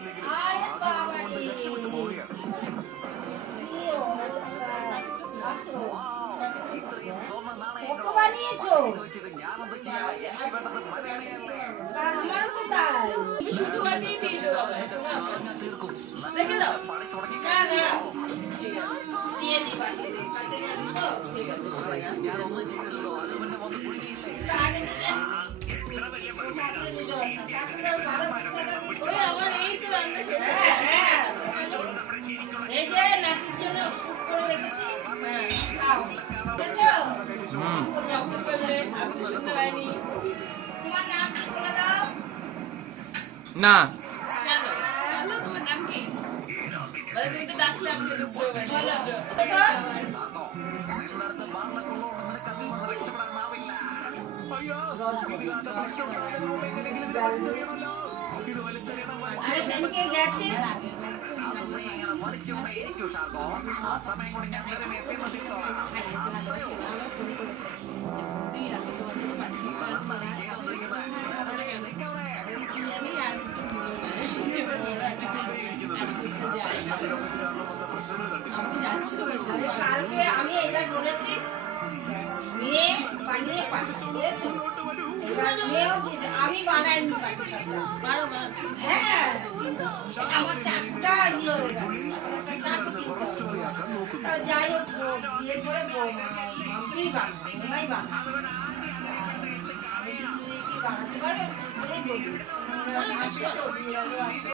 আরে বাবা রে কি অবস্থা আসো কত বানিয়েছো আমারও তো তাই তুমি শুধু বানিয়ে দিয়ে দেবো রেখে দাও না না ঠিক আছে দিয়ে দিবা ঠিক আছে কাছে যাবি তো ঠিক আছে সবাই আসতে আগে দিলে ঠাকুরে দিতে পারতাম ঠাকুরের বাধা থাকা ওই আমার এই তো রান্না শেষ হয়ে হ্যাঁ গেছে। হ্যাঁ এই যে নাতির জন্য স্যুপ করে রেখেছি হ্যাঁ খাও বুঝেছো রক্ত ফেললে আমি তো শুনতে পাইনি তোমার নাম কি বলে দাও না কেন কেন তোমার নাম কি বলে তুমি তো ডাকলে আমাকে রুদ্র বলে বলো। রুদ্র আরে সেদিকে গেছে আমাকে যাচ্ছিল আরে কালকে আমি এবার বলেছি মেয়ে বানিয়ে পাঠাতে বুঝেছো এবার মেয়েও দিয়েছে আমি বানাইনি পাটি সাপটা পারো মা হ্যাঁ কিন্তু আমার চাটটা ইয়ে হয়ে গেছে এখন একটা চাটু কিনতে হবে তা যাই হোক বিয়ের পরে মাম্পি বানায় বোমাই বানায় আমি ঠিক তুমি কি বানাতে পারবে বলবি আসবে তো বিয়ের আগে আসবে